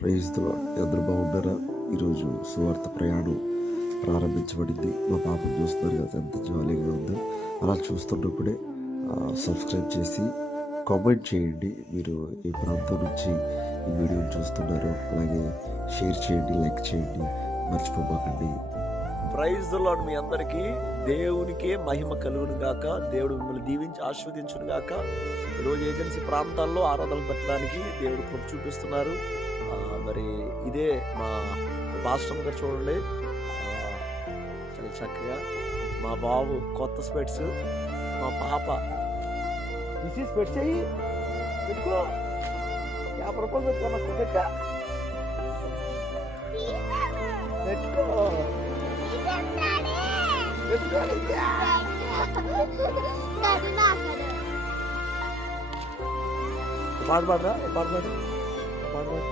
Praise the lord. అందరూ బాగున్నారా? ఈరోజు సువార్త ప్రయాణం ప్రారంభించబడింది. మా పాపను చూస్తున్నారు కదా, ఎంత జాలీగా ఉందో. అలా చూస్తున్నప్పుడే సబ్స్క్రైబ్ చేసి కామెంట్ చేయండి. మీరు ఏ ప్రాంతం నుంచి ఈ వీడియోని చూస్తున్నారో, అలాగే షేర్ చేయండి, లైక్ చేయండి, మర్చిపోమాకండి. Praise the lord. మీ అందరికీ దేవునికే మహిమ కలుగును గాక. దేవుడు మిమ్మల్ని దీవించి ఆశీర్వదించును గాక. ఈరోజు ఏజెన్సీ ప్రాంతాల్లో ఆరాధనలు పెట్టడానికి దేవుడు కృప చూపిస్తున్నారు. మరి ఇదే మా పాస్టర్ గారు చూడండి, చాలా చక్కగా. మా బాబు కొత్త స్పెట్స్, మా పాప తీసి స్పెట్స్ అయ్యి పెట్టుకో, 50 రూపాయలు పెట్టుకున్నా పెట్టుకో పాట పాడరా, పాట పాడు, పాట పాడు.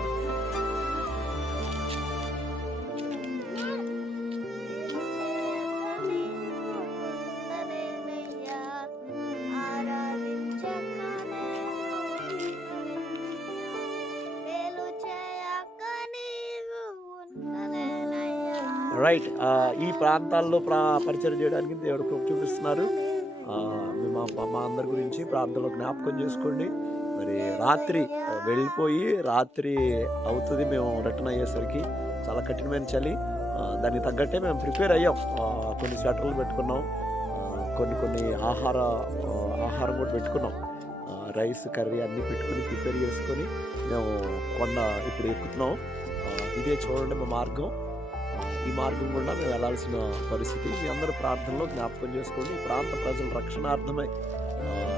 రైట్. ఈ ప్రాంతాల్లో పరిచయం చేయడానికి దేవుడు కృప చూపిస్తున్నారు. మా అందరి గురించి ప్రార్థనలో జ్ఞాపకం చేసుకోండి. మరి రాత్రి వెళ్ళిపోయి రాత్రి అవుతుంది మేము రిటర్న్ అయ్యేసరికి. చాలా కఠినమైన చలి. దానికి తగ్గట్టే మేము ప్రిపేర్ అయ్యాం. కొన్ని స్వెటర్లు పెట్టుకున్నాం, కొన్ని ఆహారం కూడా పెట్టుకున్నాం. రైస్ కర్రీ అన్నీ పెట్టుకుని ప్రిపేర్ చేసుకొని మేము కొండ ఇప్పుడు ఎక్కుతున్నాం. ఇదే చూడండి మా మార్గం. ఈ మార్గం కూడా మేము వెళ్ళాల్సిన పరిస్థితి. మీ అందరూ ప్రార్థనలో జ్ఞాపకం చేసుకోండి. ఈ ప్రాంత ప్రజల రక్షణార్థమై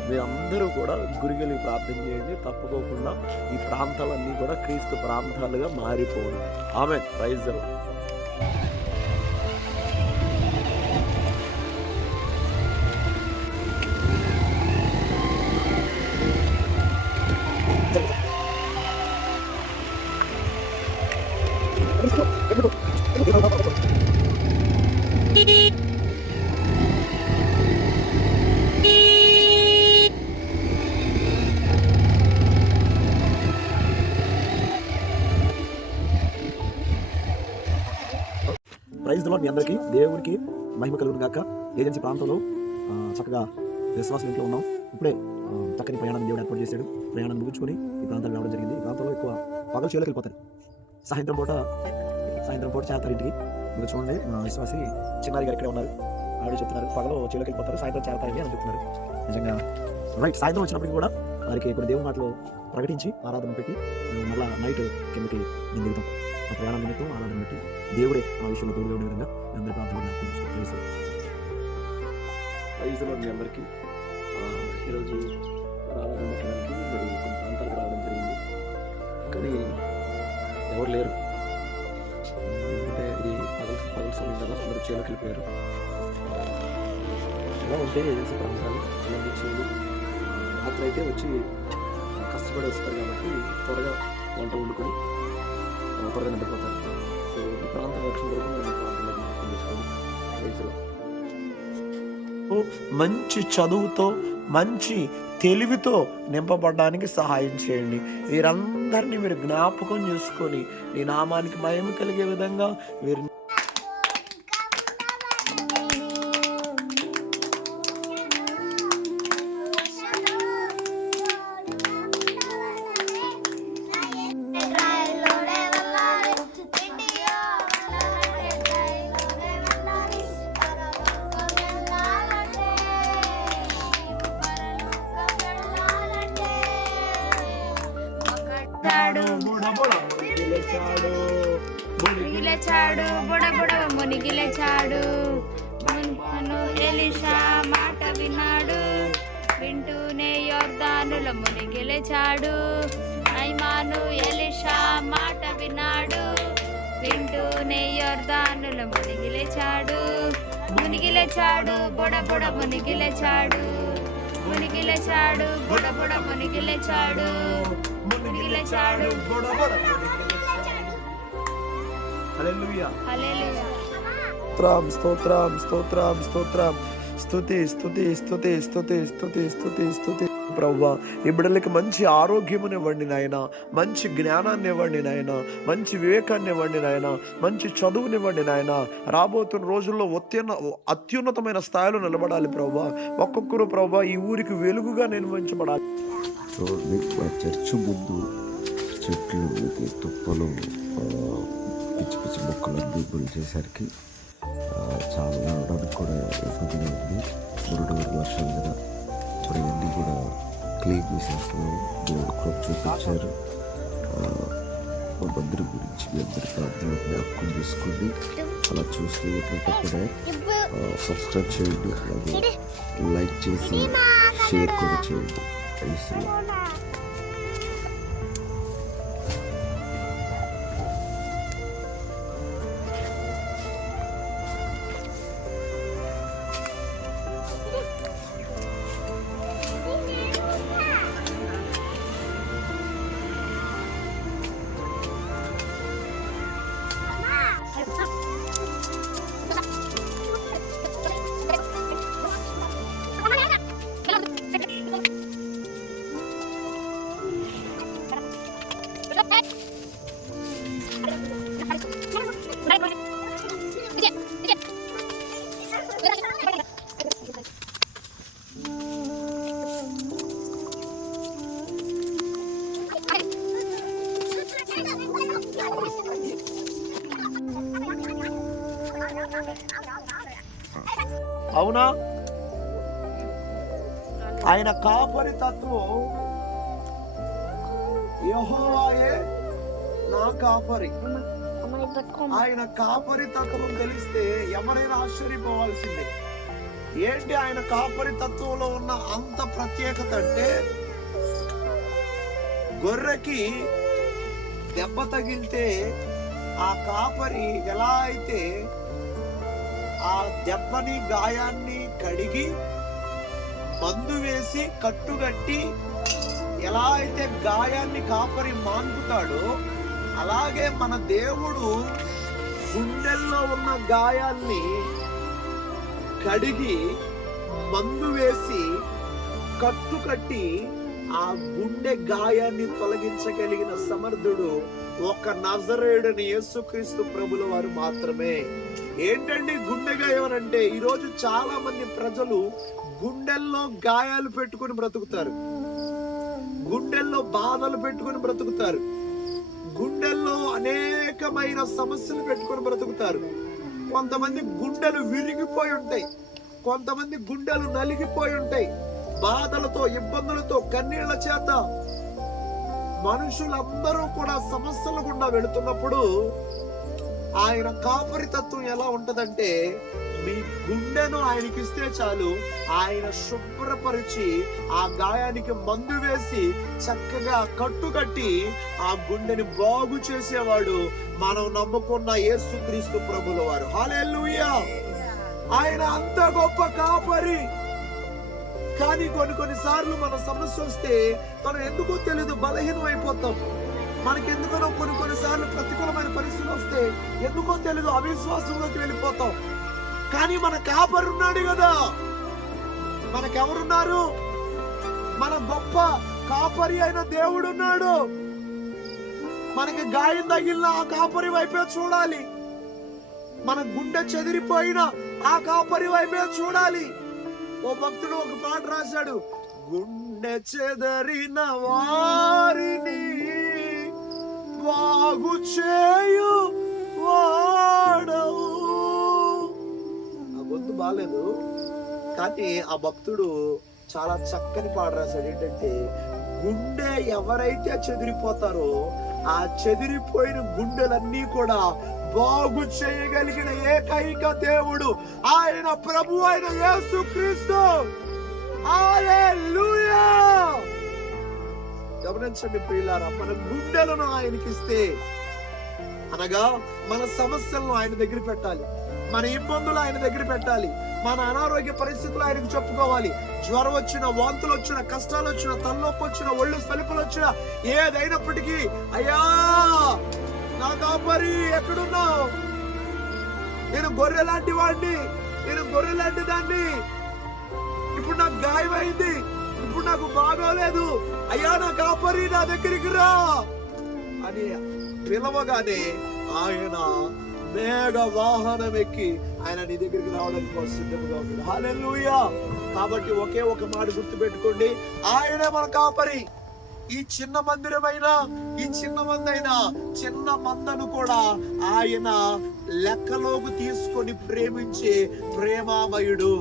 మీ అందరూ కూడా గురిగలి ప్రార్థన చేయండి. తప్పుకోకుండా ఈ ప్రాంతాలన్నీ కూడా క్రీస్తు ప్రాంతాలుగా మారిపోను. ఆమేన్. Praise the lord. Praise the lord. మీ అందరికీ దేవునికి మహిమ కలుగును గాక. ఏజెన్సీ ప్రాంతంలో చక్కగా విశ్వాసం ఇంట్లో ఉన్నాం. ఇప్పుడే చక్కని ప్రయాణాన్ని దేవుడు ఏర్పాటు చేశాడు. ప్రయాణాన్ని ముగించుకొని ఈ ప్రాంతానికి రావడం జరిగింది. ఈ ప్రాంతంలో ఎక్కువ పగలు చేలోకి వెళ్ళిపోతారు. సాయంత్రం పూట చేస్తారు ఇంటికి. మీరు చూడండి, మా విశ్వాసి చిన్నారి గారు ఇక్కడే ఉన్నారు. ఆవిడ చెప్తున్నారు, పగలు చేలోకి వెళ్ళిపోతారు, సాయంత్రం చేరతారని అని చెప్తున్నారు. నిజంగా రైట్. సాయంత్రం వచ్చినప్పటికీ కూడా వారికి కొన్ని దేవుని మాటలు ప్రకటించి ఆరాధన పెట్టి మళ్ళీ నైట్ కిందకి నేను దిగుతాం. ఆ ప్రయాణం నిమిత్తం ఆరాధన పెట్టి దేవుడే ఆ విషయంలో తోడుగా ఉండే విధంగా అందరి ప్రాంతంలో ప్రైజ్ ది లార్డ్. మీ అందరికీ ఈరోజు ఆరాధన పెట్టడానికి మరి కొన్ని ప్రాంతాలకు రావడం జరిగింది. కానీ ఎవరు లేరు. అంటే ఇది పగల సమయం కదా, అందరూ చేలోకి వెళ్ళిపోయారు. ఎలా ఉంటే ఏజెన్సీ ప్రాంతాలు అలాంటి చేలు రాత్రి అయితే వచ్చి కష్టపడి వస్తారు కాబట్టి త్వరగా వంట వండుకొని త్వరగా నిద్రపోతారు. సో ఈ ప్రాంతం వచ్చిన వరకు మేము ప్రాంతంలో జ్ఞాపకం చేసుకోండి. మంచి చదువుతో, మంచి తెలివితో నింపబడడానికి సహాయం చేయండి. వీరందరినీ మీరు జ్ఞాపకం చేసుకొని నీ నామానికి మహిమ కలిగే విధంగా వీరు మునిగిలేచాడు, బుడబుడ మునిగిలేచాడు. ఎలీషా మాట విన్నాడు, వింటూనే యొర్దానులో మునిగిలేచాడు. నయమాను ఎలీషా మాట విన్నాడు, వింటూనే యొర్దానులో మునిగిలేచాడు. మునిగిలేచాడు, బుడబుడ మునిగిలేచాడు, మునిగిలేచాడు, బుడబుడ మునిగిలేచాడు, మునిగిలేచాడు, బుడబుడ మునిగిలేచాడు. హల్లెలూయా. హల్లెలూయా. స్తోత్రం స్తోత్రం స్తోత్రం స్తోత్రం. స్తుతి స్తుతి స్తుతి స్తుతి స్తుతి స్తుతి స్తుతి. ప్రభువా. ఈ బిడ్డలకి మంచి ఆరోగ్యమునివ్వండి నాయన, మంచి జ్ఞానాన్ని ఇవ్వండి నాయన, మంచి వివేకాన్ని ఇవ్వండి నాయన, మంచి చదువునివ్వండి నాయన. రాబోతున్న రోజుల్లో అత్యున్నతమైన స్థాయిలో నిలబడాలి ప్రభువా. ఒక్కొక్కరు ప్రభువా ఈ ఊరికి వెలుగుగా నిర్మించబడాలి. చూడండి, మా చర్చి ముందు చెట్లు, తుప్పలు, పిచ్చి పిచ్చి మొక్కలన్నీ చేసరికి చాలా నడవడానికి కూడా ఇబ్బందిగా ఉంది. 3 వర్షాలు కదా, ఇప్పుడు ఇవన్నీ కూడా క్లీన్ చేసేస్తున్నాము. దేవుడు కృప చూపించారు. మా మందిరం గురించి మీ అందరి ప్రాంతంలో జ్ఞాపకం చేసుకోండి. అలా చూస్తూ ఉన్నప్పుడే సబ్స్క్రైబ్ చేయండి, అలాగే లైక్ చేసి షేర్ కూడా చేయండి. అవునా? ఆయన కాపరి తత్వం, యెహోవాయే నా కాపరి. ఆయన కాపరి తత్వం తెలిస్తే ఎవరైనా ఆశ్చర్యపోవాల్సిందే. ఏంటి ఆయన కాపరి తత్వంలో ఉన్న అంత ప్రత్యేకత అంటే, గొర్రెకి దెబ్బ తగిలితే ఆ కాపరి ఎలా అయితే ఆ దెబ్బని, గాయాన్ని కడిగి మందు వేసి కట్టుగట్టి ఎలా అయితే గాయాన్ని కాపరి మాన్పుతాడో, అలాగే మన దేవుడు గుండెల్లో ఉన్న గాయాల్ని కడిగి మందు వేసి కట్టుకట్టి ఆ గుండె గాయాన్ని తొలగించగలిగిన సమర్థుడు ఒక నజరేయుడని యేసుక్రీస్తు ప్రభుల వారు మాత్రమే. ఏంటండి గుండె గాయం అంటే? ఈరోజు చాలా మంది ప్రజలు గుండెల్లో గాయాలు పెట్టుకుని బ్రతుకుతారు, గుండెల్లో బాధలు పెట్టుకుని బ్రతుకుతారు, గుండెల్లో అనేకమైన సమస్యలు పెట్టుకుని బ్రతుకుతారు. కొంతమంది గుండెలు విరిగిపోయి ఉంటాయి, కొంతమంది గుండెలు నలిగిపోయి ఉంటాయి. బాధలతో, ఇబ్బందులతో, కన్నీళ్ల చేత మనుషులందరూ కూడా సమస్యలు గుండా వెళుతున్నప్పుడు ఆయన కాపరితత్వం ఎలా ఉంటదంటే, మీ గుండెను ఆయనకి ఇస్తే చాలు, ఆయన శుభ్రపరిచి ఆ గాయానికి మందు వేసి చక్కగా కట్టుకట్టి ఆ గుండెని బాగు చేసేవాడు మనం నమ్ముకున్న యేసుక్రీస్తు ప్రభుల వారు. హల్లెలూయా! ఆయన అంత గొప్ప కాపరి. కానీ కొన్నిసార్లు మన సమస్య వస్తే మనం ఎందుకో తెలియదు బలహీనం అయిపోతాం. మనకెందుకనో కొన్నిసార్లు ప్రతికూలమైన పరిస్థితులు వస్తే ఎందుకో తెలియదు అవిశ్వాసంలోకి వెళ్ళిపోతాం. కానీ మన కాపరి ఉన్నాడు కదా. మనకెవరున్నారు? మన గొప్ప కాపరి అయిన దేవుడు ఉన్నాడు. మనకి గాయం తగిలిన ఆ కాపరి వైపే చూడాలి, మన గుండె చెదిరిపోయిన ఆ కాపరి వైపే చూడాలి. ఓ భక్తుడు ఒక పాట రాశాడు, గుండె చెదరిన వారిని బాగు చేయు వాడవు. ఆ గొంతు బాలేదు, కానీ ఆ భక్తుడు చాలా చక్కని పాట రాశాడు. ఏంటంటే, గుండె ఎవరైతే చెదిరిపోతారో ఆ చెదిరిపోయిన గుండెలన్నీ కూడా బాగు చేయగలిగిన ఏకైక దేవుడు ఆయన ప్రభు అయిన యేసుక్రీస్తు. హల్లెలూయా! గమనించండి ప్రియులారా, మన గుండెలను ఆయనకిస్తే, అనగా మన సమస్యలను ఆయన దగ్గర పెట్టాలి, మన ఇబ్బందులు ఆయన దగ్గర పెట్టాలి, మన అనారోగ్య పరిస్థితులు ఆయనకు చెప్పుకోవాలి. జ్వరం వచ్చిన, వాంతులు వచ్చిన, కష్టాలు వచ్చిన, తలనొప్పి వచ్చిన, ఒళ్ళు సలుపులు వచ్చిన, ఏదైనప్పటికీ అయ్యా నా కాపరి ఎక్కడున్నావు? నేను గొర్రె లాంటి వాడిని, నేను గొర్రె లాంటి దాన్ని, ఇప్పుడు నాకు గాయమైంది, ఇప్పుడు నాకు బాగోలేదు, అయ్యా నా కాపరి నా దగ్గరికి రా అని పిలవగానే ఆయన మేఘ వాహనం ఎక్కి ఆయన నీ దగ్గరికి రావడానికి సిద్ధంగా ఉన్నాడు. హల్లెలూయా. కాబట్టి ఒకే ఒక మాట గుర్తుపెట్టుకోండి, ఆయనే మన కాపరి. ఈ చిన్న మందిరమైనా, ఈ చిన్న మందైనా, చిన్న మందను కూడా ఆయన లెక్కలోకి తీసుకొని ప్రేమించే ప్రేమామయుడు.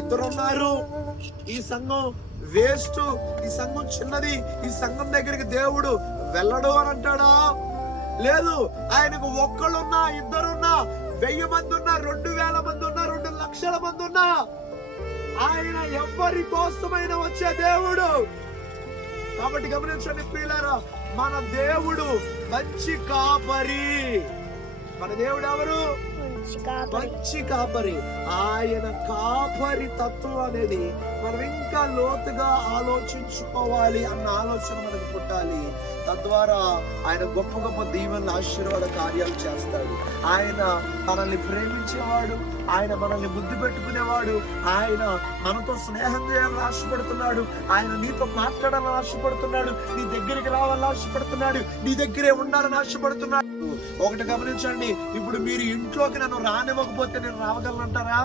ఇద్దరున్నారు. ఈ సంఘం వేస్ట్, ఈ సంఘం చిన్నది, ఈ సంఘం దగ్గరికి దేవుడు వెళ్ళడు అని అంటాడా? లేదు. ఆయనకు ఒక్కళ్ళున్నా, ఇద్దరున్నా, 1000 మంది ఉన్నా, 2000 మంది ఉన్నా, 2 లక్షల మంది ఉన్నా, ఆయన ఎవరి కోసమైన వచ్చే దేవుడు. కాబట్టి గమనించండి ప్రియులారా, మన దేవుడు మంచి కాపరి. మన దేవుడు ఎవరు? మంచి కాపరి. ఆయన కాపరి తత్వం అనేది మనం ఇంకా లోతుగా ఆలోచించుకోవాలి అన్న ఆలోచన మనకు పుట్టాలి. తద్వారా ఆయన గొప్ప గొప్ప దీవెనల ఆశీర్వాద కార్యాలు చేస్తాడు. ఆయన మనల్ని ప్రేమించేవాడు, ఆయన మనల్ని ముద్దు పెట్టుకునేవాడు, ఆయన మనతో స్నేహం చేయాలని ఆశపడుతున్నాడు, ఆయన నీతో మాట్లాడాలని ఆశపడుతున్నాడు, నీ దగ్గరికి రావాలని ఆశపడుతున్నాడు, నీ దగ్గరే ఉండాలని ఆశపడుతున్నాడు. ఒకటి గమనించండి, ఇప్పుడు మీరు ఇంట్లోకి నన్ను రానివ్వకపోతే నేను రావగలనంటారా?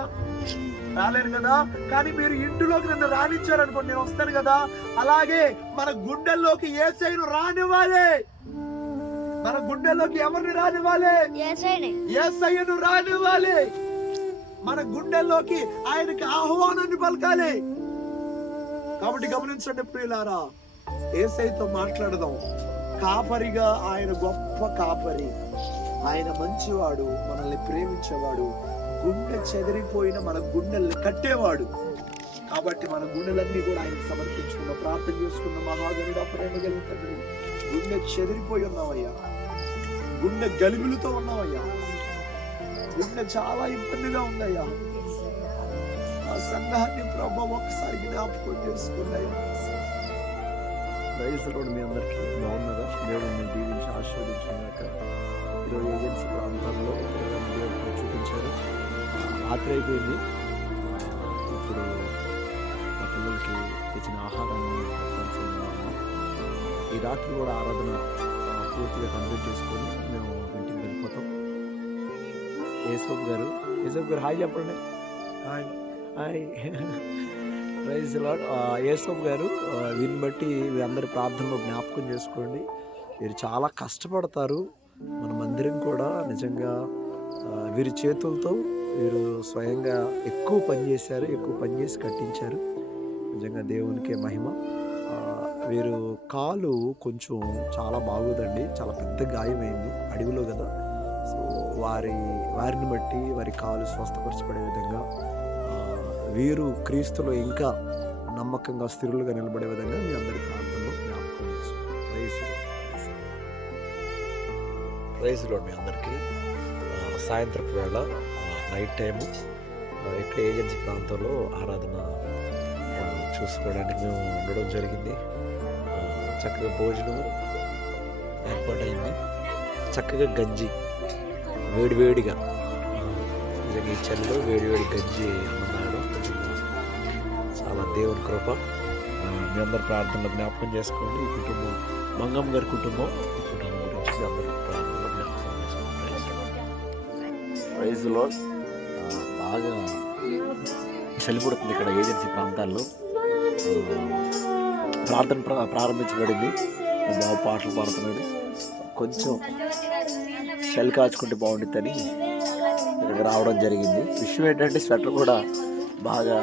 రాలేను కదా. కానీ మీరు ఇంటిలోకి నన్ను రానిచ్చారనుకోండి, నేను వస్తాను కదా. అలాగే మన గుండెల్లోకి యేసయ్యను రానివ్వాలి. మన గుండెల్లోకి ఎవరిని రానివ్వాలి? యేసయ్యను రానివ్వాలి. మన గుండెల్లోకి ఆయనకి ఆహ్వానాన్ని పలకాలి. కాబట్టి గమనించండి ప్రియులారా, యేసయ్యతో మాట్లాడదాం. కాపరిగా ఆయన గొప్ప కాపరి, ఆయన మంచివాడు, మనల్ని ప్రేమించేవాడు, గుండె చెదిరిపోయిన మన గుండెల్ని కట్టేవాడు. కాబట్టి మన గుండెలన్నీ కూడా ఆయన సమర్పించుకున్న, ప్రార్థన చేసుకున్న మహాగణుడు, ప్రేమ కలిగిన తండ్రి, గుండె చెదిరిపోయి ఉన్నావయ్యా, గుండె గలిబిలుతో ఉన్నావయ్యా, గుండె చాలా ఇబ్బందిగా ఉందయ్యా. ఆ సంఘాన్ని ప్రభు ఒకసారి జ్ఞాపకం చేసుకున్నాయా. Praise lord. మీ అందరికీ బాగున్నారా? దేవుడు మిమ్మల్ని దీవించి ఆశీర్వదించుగాక. ఈరోజు ఏజెన్సీ ప్రాంతాల్లో దేవుడు చూపించారు. రాత్రి అయిపోయింది. ఇప్పుడు మా పిల్లలకి తెచ్చిన ఆహారాన్ని ఈ రాత్రి కూడా ఆరాధన పూర్తిగా కంప్లీట్ చేసుకొని మేము ఇంటికి వెళ్ళిపోతాం. యేసప్ గారు హాయ్ చెప్పండి. Hi hi. Praise lord. Yesap గారు, వీరిని బట్టి వీరందరి ప్రార్థనలో జ్ఞాపకం చేసుకోండి. వీరు చాలా కష్టపడతారు. మన మందిరం కూడా నిజంగా వీరి చేతులతో వీరు స్వయంగా ఎక్కువ పనిచేశారు, ఎక్కువ పనిచేసి కట్టించారు. నిజంగా దేవునికే మహిమ. వీరు కాలు కొంచెం చాలా బాగోదండి, చాలా పెద్ద గాయమైంది, అడవిలో కదా. సో వారిని బట్టి వారి కాలు స్వస్థపరచబడే విధంగా, వీరు క్రీస్తులో ఇంకా నమ్మకంగా స్థిరులుగా నిలబడే విధంగా మీ అందరి ప్రాంతంలో జ్ఞాపకం చేసుకోండి. Praise lord. మీ అందరికీ సాయంత్రపు వేళ, నైట్ టైము ఇక్కడ ఏజెన్సీ ప్రాంతంలో ఆరాధన చూసుకోవడానికి మేము ఉండడం జరిగింది. చక్కగా భోజనం ఏర్పాటైంది, చక్కగా గంజి వేడివేడిగా, నిజంగా ఈ చలిలో వేడివేడి గంజి అన్నాడు. చాలా దేవుని కృప. మీ అందరి ప్రార్థనలో జ్ఞాపకం చేసుకోండి. ఈ కుటుంబం, మంగమ్మ గారి కుటుంబం, ఈ కుటుంబం గురించి మీ అందరి ప్రార్థనలో జ్ఞాపకం చేసుకోండి. Praise Lord. బాగా చలి పుడుతుంది ఇక్కడ ఏజెన్సీ ప్రాంతాల్లో. ప్రార్థన ప్రారంభించబడింది. బాబు పాటలు పాడుతున్నాడు. కొంచెం చలి కాచుకుంటే బాగుంటుందని ఇక్కడికి రావడం జరిగింది. విషయం ఏంటంటే స్వెటర్ కూడా బాగా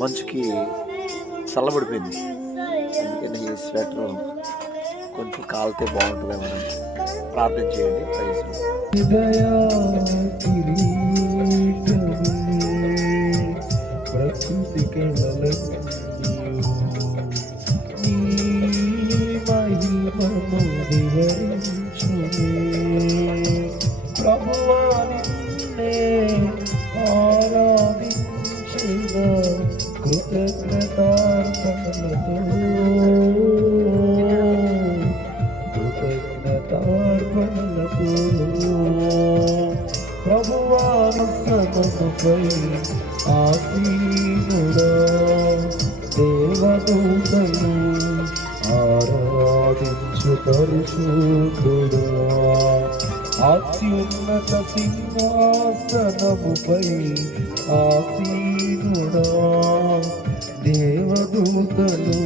మంచుకి చల్లబడిపోయింది. అందుకని ఈ స్వెటర్ కొంచెం కాలితే బాగుంటుందేమో. ప్రార్థన చేయండి. ప్రైజ్ ప్రభువా ఆసీనుడా పరిశుద్ధుడా అత్యున్నత సింహాసనముపై ఆసీనుడా దేవదూతలు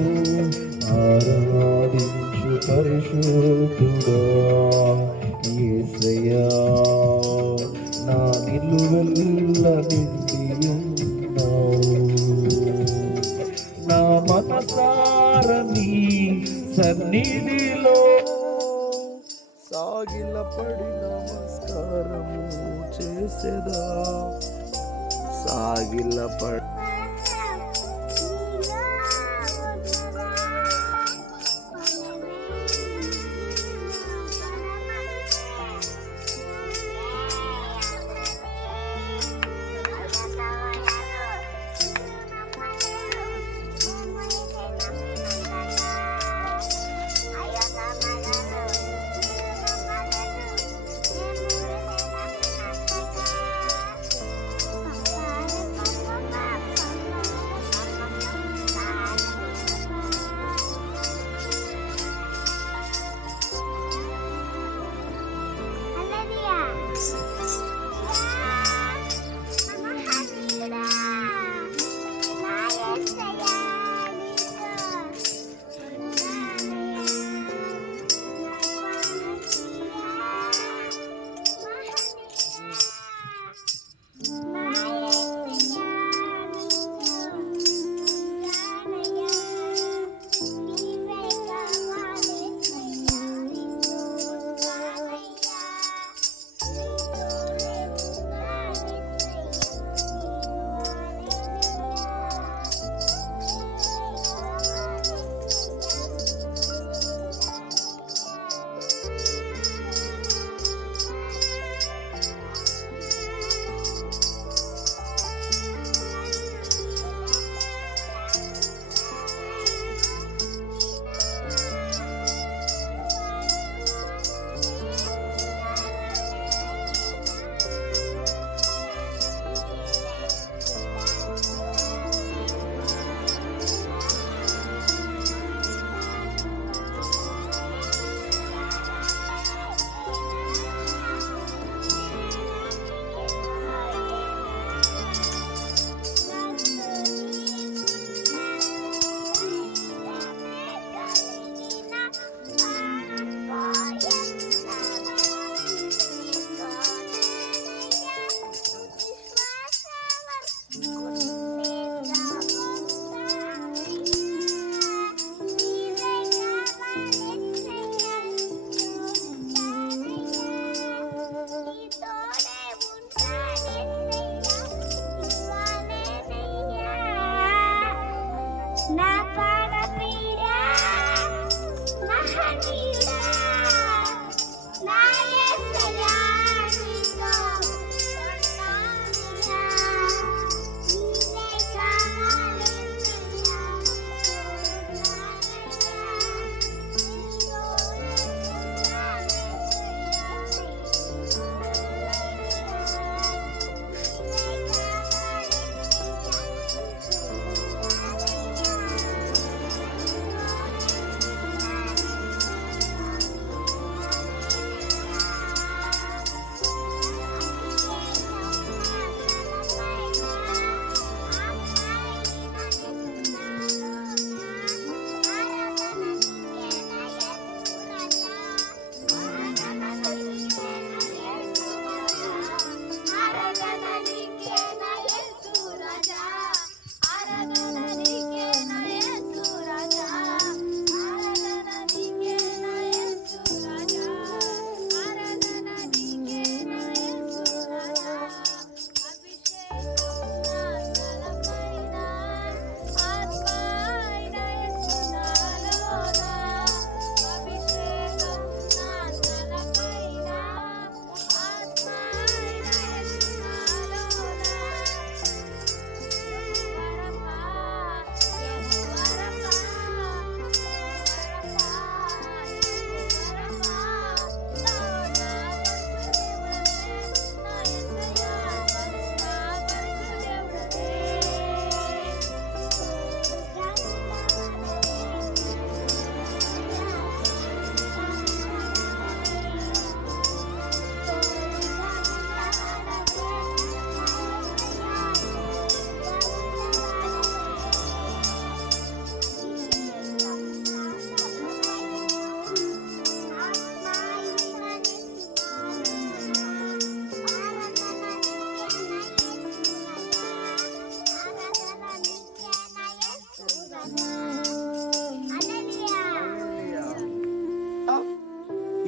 ఆరాధించు పరిశుద్ధుడా యేసయ్యా నా నిలువెల్ల నిండియున్నావు నా మనసారని సన్నిధిలో సాగిలపడి నమస్కారము చేసేదా సాగిలపడి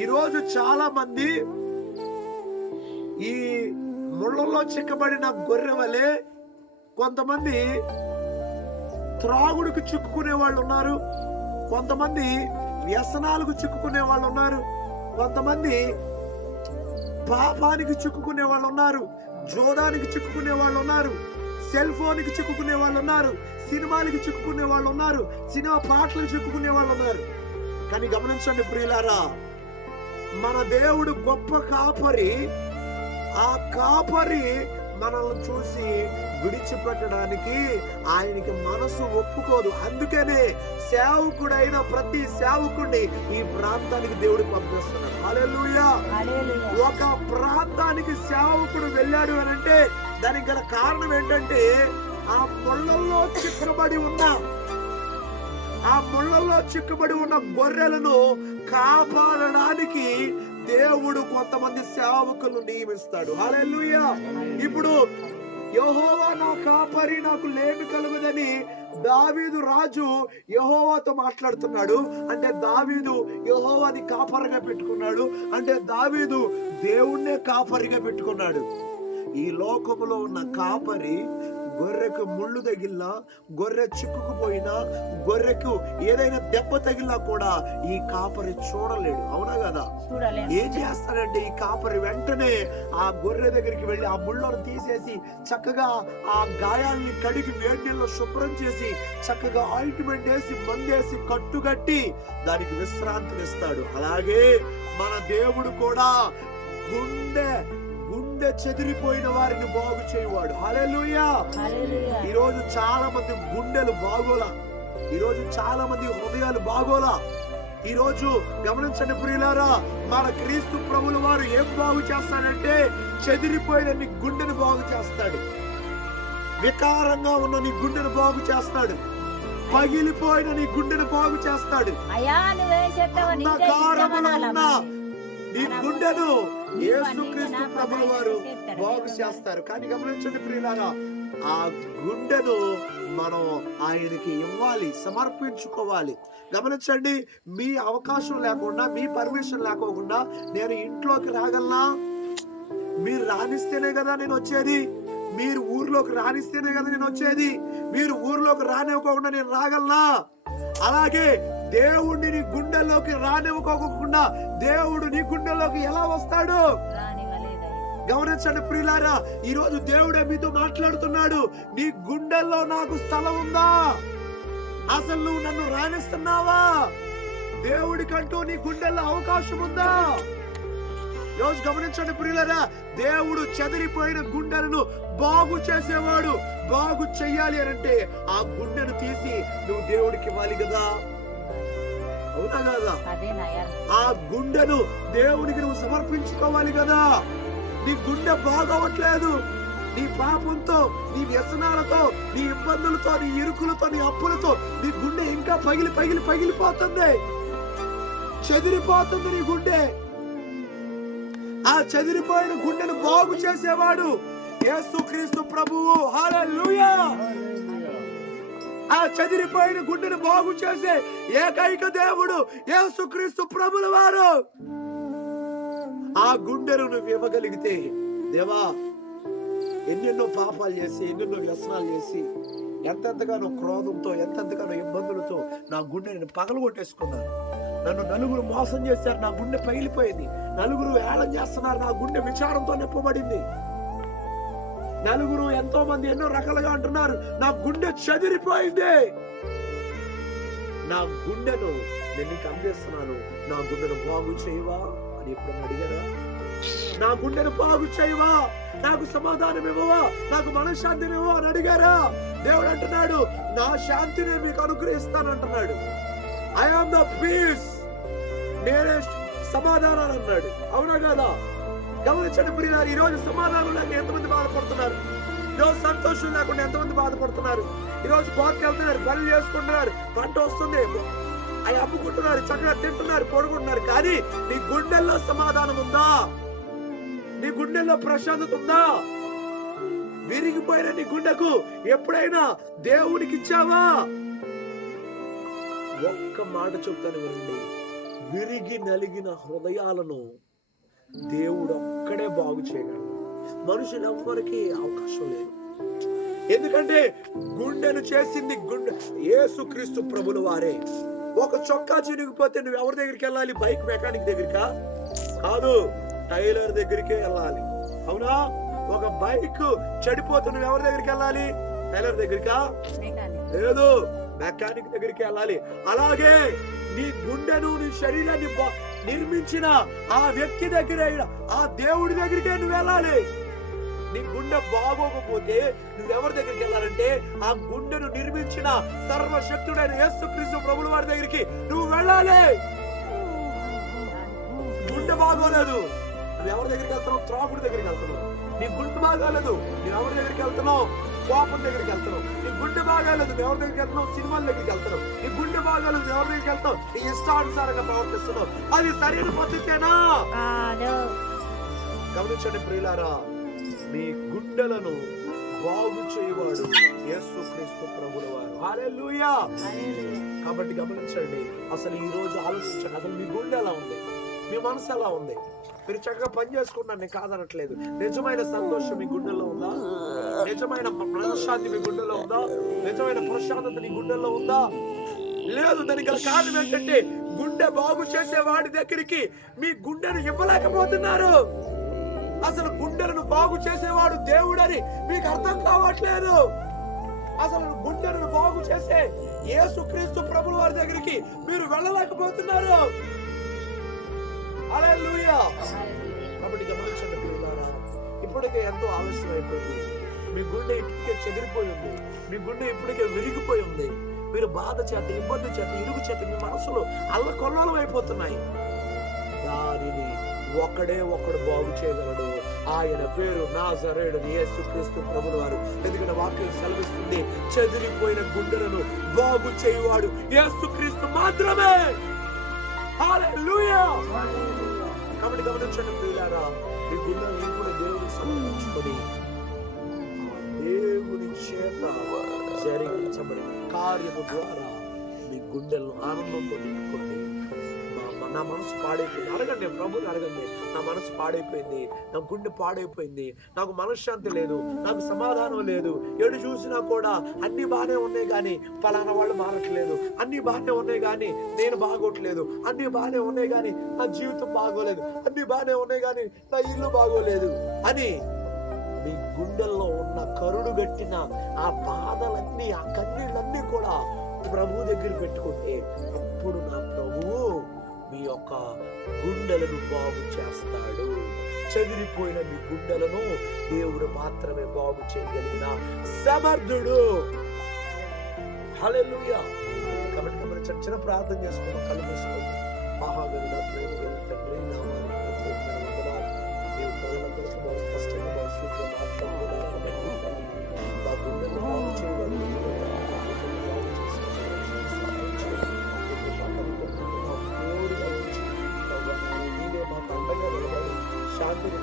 ఈరోజు చాలా మంది ఈ ముళ్ళలో చిక్కబడిన గొర్రె వలె కొంతమంది త్రాగుడికి చిక్కుకునే వాళ్ళు ఉన్నారు, కొంతమంది వ్యసనాలకు చిక్కుకునే వాళ్ళు ఉన్నారు, కొంతమంది పాపానికి చిక్కుకునే వాళ్ళు ఉన్నారు, జోదానికి చిక్కుకునే వాళ్ళు ఉన్నారు, సెల్ ఫోన్కి చిక్కుకునే వాళ్ళు ఉన్నారు, సినిమాలకి చిక్కుకునే వాళ్ళు ఉన్నారు, సినిమా పాటలకు చిక్కుకునే వాళ్ళు ఉన్నారు. కానీ గమనించండి ప్రియులారా, మన దేవుడు గొప్ప కాపరి. ఆ కాపరి మనల్ని చూసి విడిచిపెట్టడానికి ఆయనకి మనసు ఒప్పుకోదు. అందుకనే సేవకుడైన ప్రతి సేవకుడిని ఈ ప్రాంతానికి దేవుడు పంపిస్తున్నాడు. హల్లెలూయా. ఒక ప్రాంతానికి సేవకుడు వెళ్ళాడు అని అంటే దానికి గల కారణం ఏంటంటే ఆ ముళ్ళల్లో చిక్కబడి ఉన్న గొర్రెలను కాపాడడానికి దేవుడు కొంతమంది సేవకులను నియమిస్తాడు. హల్లెలూయా. ఇప్పుడు యెహోవా నా కాపరి, నాకు లేమి కలుగుదని దావీదు రాజు యెహోవాతో మాట్లాడుతున్నాడు. అంటే దావీదు యెహోవాని కాపరిగా పెట్టుకున్నాడు. అంటే దావీదు దేవుణ్ణే కాపరిగా పెట్టుకున్నాడు. ఈ లోకములో ఉన్న కాపరి గొర్రెకు ముళ్ళు తగిలినా, గొర్రె చిక్కుకుపోయినా, గొర్రెకు ఏదైనా దెబ్బ తగిలినా కూడా ఈ కాపరి చూడలేడు. అవునా కదా? ఏం చేస్తాడంటే ఈ కాపరి వెంటనే ఆ గొర్రె దగ్గరికి వెళ్ళి ఆ ముళ్ళను తీసేసి చక్కగా ఆ గాయాల్ని కడిగి వేడి నీళ్ళలో శుభ్రం చేసి చక్కగా ఆయింట్మెంట్ వేసి మందేసి కట్టుకట్టి దానికి విశ్రాంతినిస్తాడు. అలాగే మన దేవుడు కూడా గుండె చెదిరిపోయిన వారిని బాగు చేయవాడు. హల్లెలూయా. ఈరోజు చాలా మంది గుండెలు బాగోలా, ఈరోజు చాలా మంది హృదయాలు బాగోలా. ఈరోజు గమనించండి ప్రియులారా, మన క్రీస్తు ప్రభువుల వారు ఏం బాగు చేస్తాడంటే చెదిరిపోయిన నీ గుండెను బాగు చేస్తాడు, వికారంగా ఉన్న నీ గుండెను బాగు చేస్తాడు, పగిలిపోయిన నీ గుండెను బాగు చేస్తాడు, అంధకారములో ఉన్న నీ గుండెను యేసుక్రీస్తు ప్రభువుల వారు బాగు చేస్తారు. కానీ గమనించండి ప్రియులారా, ఆ గుండెను మనం ఆయనకి ఇవ్వాలి, సమర్పించుకోవాలి. గమనించండి, మీ అవకాశం లేకుండా, మీ పర్మిషన్ లేకోకుండా నేను ఇంట్లోకి రాగలనా? మీరు రానిస్తేనే కదా నేను వచ్చేది. మీరు ఊర్లోకి రానిస్తేనే కదా నేను వచ్చేది. మీరు ఊర్లోకి రానివ్వకుండా నేను రాగలనా? అలాగే దేవుడిని నీ గుండెల్లోకి రానివ్వకోకుండా దేవుడు నీ గుండెల్లోకి ఎలా వస్తాడు? గమనించండి ప్రియులారా, ఈ రోజు దేవుడే మీతో మాట్లాడుతున్నాడు. నీ గుండెల్లో నాకు స్థలం ఉందా? అసలు నువ్వు నన్ను రాణిస్తున్నావా? దేవుడికంటూ నీ గుండెల్లో అవకాశం ఉందా? రోజు గమనించండి ప్రియులారా, దేవుడు చెదిరిపోయిన గుండెలను బాగు చేసేవాడు. బాగు చెయ్యాలి అంటే ఆ గుండెను తీసి నువ్వు దేవుడికి ఇవ్వాలి కదా. అవునా కదా? ఆ గుండెను దేవునికి నువ్వు సమర్పించుకోవాలి కదా. నీ గుండె బాగవట్లేదు. నీ పాపంతో, నీ వ్యసనాలతో, నీ ఇబ్బందులతో, నీ ఇరుకులతో, నీ అప్పులతో నీ గుండె ఇంకా పగిలిపోతుంది, చెదిరిపోతుంది నీ గుండె. ఆ చెదిరిపోయిన గుండెను బాగు చేసేవాడు యేసుక్రీస్తు ప్రభువు. హల్లెలూయా. ఆ చెదిరిపోయిన గుండెను బాగు చేసే ఏకైక దేవుడు యేసుక్రీస్తు ప్రభుల వారు. ఆ గుండెను నువ్వు ఇవ్వగలిగితే, దేవా ఎన్నెన్నో పాపాలు చేసి, ఎన్నెన్నో వ్యసనాలు చేసి, ఎంతెంతగానో క్రోధంతో, ఎంతెంతగానో ఇబ్బందులతో నా గుండెని పగలగొట్టేసుకున్నాను. నన్ను నలుగురు మోసం చేశారు, నా గుండె పగిలిపోయింది. నలుగురు ఏళం చేస్తున్నారు, నా గుండె విచారంతో నింపబడింది. నలుగురు ఎంతో మంది ఎన్నో రకాలుగా అంటున్నారు, నా గుండె చెదిరిపోయింది. నా గుండెను నేను నీకు అందిస్తున్నాను, నా గుండెను బాగు చేయవా అని ఎప్పుడన్నా అడిగారా? నా గుండెను బాగు చేయవా, నాకు సమాధానం ఇవ్వవా, నాకు మనశ్శాంతిని ఇవ్వవా అని అడిగారా? దేవుడు అంటున్నాడు, నా శాంతిని మీకు అనుగ్రహిస్తాను అంటున్నాడు. ఐ ఆమ్ ద పీస్, నేనే సమాధానాలు అన్నాడు. అవునా కదా? గమనించండి ప్రియులారా, ఈ రోజు సమాధానం లేక ఎంతమంది బాధపడుతున్నారు, ఈ రోజు సంతోషం లేకుండా ఎంతమంది బాధపడుతున్నారు. ఈ రోజు కోర్టుకు వెళ్తున్నారు, పనులు చేసుకుంటున్నారు, పంట వస్తుంది, అవి అమ్ముకుంటున్నారు, చక్కగా తింటున్నారు, పడుకుంటున్నారు. కానీ నీ గుండెల్లో సమాధానం ఉందా? నీ గుండెల్లో ప్రశాంతత ఉందా? విరిగిపోయిన నీ గుండెకు ఎప్పుడైనా దేవునికి ఇచ్చావా? ఒక్క మాట చెప్తాను వినండి, విరిగి నలిగిన హృదయాలను దేవుడు ఒక్కడే బాగు చేయగలడు. మనుషులు ఎవ్వరికి అవకాశం లేదు. ఎందుకంటే గుండెను చేసింది యేసుక్రీస్తు ప్రభుల వారే. ఒక చొక్కా చిరిగిపోతే నువ్వు ఎవరి దగ్గరికి వెళ్ళాలి? బైక్ మెకానిక్ దగ్గరికా? కాదు, టైలర్ దగ్గరికే వెళ్ళాలి. అవునా? ఒక బైక్ చెడిపోతే నువ్వు ఎవరి దగ్గరికి వెళ్ళాలి? టైలర్ దగ్గరికా? లేదు, మెకానిక్ దగ్గరికి వెళ్ళాలి. అలాగే నీ గుండెను, నీ శరీరాన్ని నిర్మించిన ఆ వ్యక్తి దగ్గర, ఆ దేవుడి దగ్గరికే నువ్వు వెళ్ళాలి. నీ గుండె బాగోకపోతే నువ్వెవరి దగ్గరికి వెళ్ళాలంటే ఆ గుండెను నిర్మించిన సర్వశక్తుడైన యేసుక్రీస్తు ప్రభుల వారి దగ్గరికి నువ్వు వెళ్ళాలి. గుండె బాగోలేదు, నువ్వెవరి దగ్గరికి వెళ్తున్నావు? త్రాగుడి దగ్గరికి వెళ్తున్నావు. నీ గుండె బాగాలేదు, నువ్వెవరి దగ్గరికి వెళ్తున్నావు? కోపం దగ్గరికి వెళ్తున్నావు. నీ గుండె బాగాలేదు, నువ్వు ఎవరి దగ్గరికి వెళ్తున్నావు? సినిమాల దగ్గరికి వెళ్తున్నావు. నీ గుండె బాగాలేదు, నువ్వు ఎవరి దగ్గరికి వెళ్తావు? నీ ఇష్టానుసారంగా ప్రవర్తిస్తున్నావు. అది శరీర పద్ధతేనా? గమనించండి ప్రియులారా, మీ గుండెలను బాగు చేయవాడు యేసుక్రీస్తు ప్రభుల వారు. హల్లెలూయా. కాబట్టి గమనించండి, అసలు ఈ రోజు ఆలోచించండి, అసలు మీ గుండె ఎలా ఉంది? మీ మనసు ఎలా ఉంది? మీరు చక్కగా పని చేసుకున్నాను, నేను కాదనట్లేదు. నిజమైన సంతోషం మీ గుండెల్లో ఉందా? నిజమైన మనశ్శాంతి మీ గుండెల్లో ఉందా? నిజమైన ప్రశాంతత నీ గుండెల్లో ఉందా? లేదు. దానికి గల కారణం ఏంటంటే గుండె బాగు చేసే వాడి దగ్గరికి మీ గుండెను ఇవ్వలేకపోతున్నారు. అసలు గుండెలను బాగు చేసేవాడు దేవుడని మీకు అర్థం కావట్లేదు. అసలు గుండెలను బాగు చేసే యేసుక్రీస్తు ప్రభుల వారి దగ్గరికి మీరు వెళ్ళలేకపోతున్నారు. హల్లెలూయా. కాబట్టి గమనించండి ప్రియులారా, ఇప్పటికే ఎంతో ఆలస్యం అయిపోయింది. మీ గుండె ఇప్పటికే చెదిరిపోయి ఉంది. మీ గుండె ఇప్పటికే విరిగిపోయి ఉంది. మీరు బాధ చేత, ఇబ్బంది చేత, ఇరుగు చేత మీ మనసులో అల్లకొల్లోలం అయిపోతున్నాయి. దానిని ఒకడు బాగు చేయగలడు. ఆయన పేరు నాజరేయుడు యేసుక్రీస్తు ప్రభుల వారు. ఎందుకంటే వాక్యం సెలవిస్తుంది, చెదిరిపోయిన గుండెలను బాగు చేయువాడు యేసుక్రీస్తు మాత్రమే. హల్లెలూయా. కాబట్టి గమనించండి ప్రియులారా, ఈ గుండెలను కూడా దేవుడికి సమర్పించుకొని దేవుని చేత జరిగించబడిన కార్యము ద్వారా మీ గుండెలను ఆనందంతో నింపుకోండి. నా మనసు పాడైపోయింది, అడగండి, ప్రభుని అడగండి. నా మనసు పాడైపోయింది, నా గుండె పాడైపోయింది, నాకు మనశ్శాంతి లేదు, నాకు సమాధానం లేదు. ఎడు చూసినా కూడా అన్ని బాగానే ఉన్నాయి కానీ పలానా వాళ్ళు మారట్లేదు. అన్ని బాగానే ఉన్నాయి కానీ నేను బాగోట్లేదు. అన్ని బాగానే ఉన్నాయి కానీ నా జీవితం బాగోలేదు. అన్ని బాగానే ఉన్నాయి కానీ నా ఇల్లు బాగోలేదు అని మీ గుండెల్లో ఉన్న కరుడు గట్టిన ఆ బాధలన్నీ, ఆ కన్నీళ్ళన్నీ కూడా ప్రభు దగ్గర పెట్టుకుంటే అప్పుడు నా ప్రభువు మీ యొక్క గుండెలను బాగు చేస్తాడు. చెదిరిపోయిన మీ గుండెలను దేవుడు మాత్రమే బాగు చేయగలిగిన సమర్థుడు. హల్లెలూయా. కాబట్టి మనం చిన్న ప్రార్థన చేసుకున్నాం, కళ్ళు మూసుకోండి. మహాగరుడ, ప్రేమ గల తండ్రి, నామానికి ప్రత్యేకమైన వందనాలు. నీవు ప్రజలందరికీ బాగా కష్టంగా బాగా మాట్లాడుతున్నాను. మా గుండెలను బాగు చేయగలిగిన శాంతిని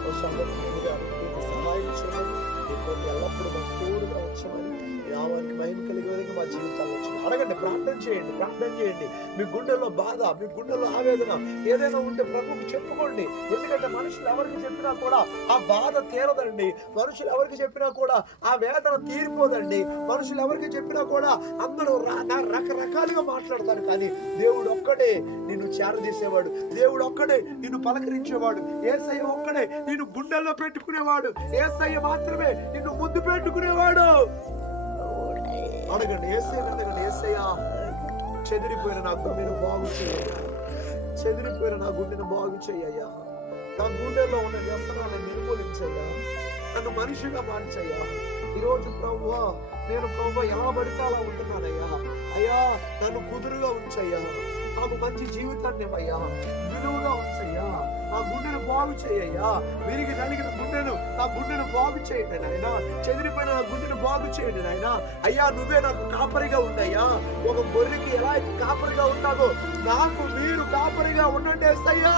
సహాయం చేయమని, ఎల్లప్పుడూ మా తోడుగా వచ్చామని, నామానికి మహిమ కలిగే విధంగా మా జీవితాల్లో వచ్చింది. అడగండి, ప్రార్థన చేయండి, ప్రార్థన చేయండి. మీ గుండెల్లో బాధ, మీ గుండెల్లో ఆవేదన ఏదైనా ఉంటే ప్రభువుకి చెప్పుకోండి. ఎందుకంటే మనుషులు ఎవరికి చెప్పినా కూడా ఆ బాధ తీరదండి. మనుషులు ఎవరికి చెప్పినా కూడా ఆ వేదన తీరిపోదండి. మనుషులు ఎవరికి చెప్పినా కూడా అందరూ రకరకాలుగా మాట్లాడతారు. కానీ దేవుడు ఒక్కడే నిన్ను చేరదీసేవాడు. దేవుడు ఒక్కడే నిన్ను పలకరించేవాడు. యేసయ్య ఒక్కడే నిన్ను గుండెల్లో పెట్టుకునేవాడు. యేసయ్య మాత్రమే నిన్ను ముద్దు పెట్టుకునేవాడు. అడగండి, యేసయ్యని అడగండి. యేసయ్య, చెదిరిపోయిన నా గుండెను బాగు చేయ్యా, చెదిరిపోయిన నా గుండెను బాగు చెయ్యయ్యా. నా గుండెలో ఉన్న వ్యసనాలను నిర్మూలించయ్యా, నన్ను మనిషిగా మార్చయ్యా. ఈరోజు ప్రభువా, నేను ప్రభువా ఎలా పడితే అలా ఉంటున్నానయ్యా. అయ్యా, నన్ను కుదురుగా ఉంచయ్యా. నాకు మంచి జీవితాన్ని ఇవ్వయ్యా, విలువగా ఉంచయ్యా. నా గుండెను బాగు చేయయ్యా. విరిగి నలిగిన గుండెను, నా గుండెను బాగు చేయండి నాయనా. చెదిరిపోయిన నా గుండెను బాగు చేయండి నాయనా. అయ్యా, నువ్వే నాకు కాపరిగా ఉండయ్యా. ఒక గొర్రెకి ఎలా కాపరిగా ఉంటాదో నాకు మీరు కాపరిగా ఉండండి యేసయ్యా.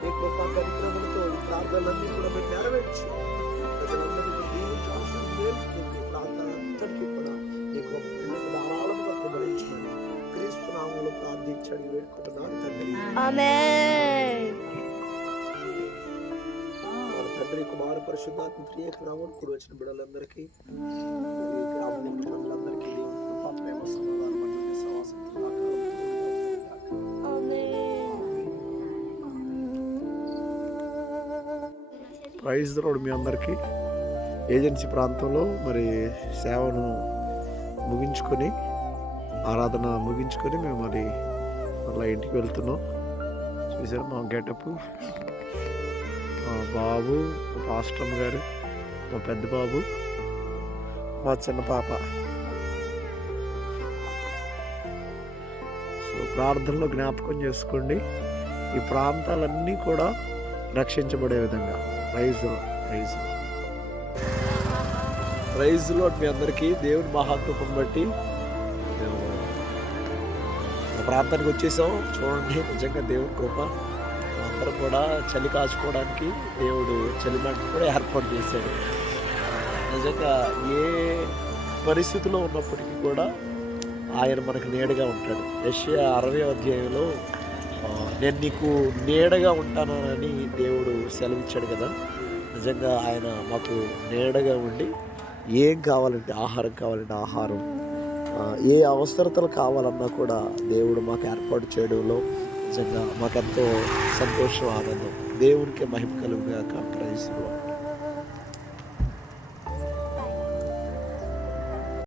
నీ కృప కనికరములతో ఈ ప్రార్థనలన్నీ కూడా మీరు నెరవేర్చి ప్రజలందరికీ ప్రార్థనలంతటికీ కూడా నీ కృప ధారాళంగా కుమరించమని క్రీస్తు నామములో ప్రార్థించి దీవించండి వేడుకుంటున్నాను తండ్రి. మన తండ్రి కుమార పరిశుద్ధాత్మ త్రియేక నామమున కూడి వచ్చిన బిడ్డలందరికీ ఈ గ్రామంలో ఉన్న ప్రజలందరికీ దేవుని కృప ప్రేమ సమాధానం అన్యోన్య సహవాసం సదాకాలం తోడుగా ఉండుగాక. Praise the lord. మీ అందరికీ ఏజెన్సీ ప్రాంతంలో మరి సేవను ముగించుకొని ఆరాధన ముగించుకొని మేము మరి అలా ఇంటికి వెళ్తున్నాం. చూసారు మా గెటప్, మా బాబు, మా పాస్టమ్ గారు, మా పెద్ద బాబు, మా చిన్న పాప. సో ప్రార్థనలో జ్ఞాపకం చేసుకోండి, ఈ ప్రాంతాలన్నీ కూడా రక్షించబడే విధంగా. Praise lord. మీ అందరికీ దేవుని మహాకృపను బట్టి మేము ప్రాంతానికి వచ్చేసాం. చూడండి, నిజంగా దేవుని కృప. అందరం కూడా చలి కాచుకోవడానికి దేవుడు చలిమంట కూడా ఏర్పాటు చేశాడు. నిజంగా ఏ పరిస్థితిలో ఉన్నప్పటికీ కూడా ఆయన మనకు నీడగా ఉంటాడు. యెషయా 60వ అధ్యాయంలో నేను నీకు నీడగా ఉంటానని దేవుడు సెలవిచ్చాడు కదా. నిజంగా ఆయన మాకు నీడగా ఉండి ఏం కావాలంటే ఆహారం కావాలంటే ఆహారం, ఏ అవసరతలు కావాలన్నా కూడా దేవుడు మాకు ఏర్పాటు చేయడంలో నిజంగా మాకెంతో సంతోషం, ఆనందం. దేవునికి మహిమ కలుగుగాక. Praise lord.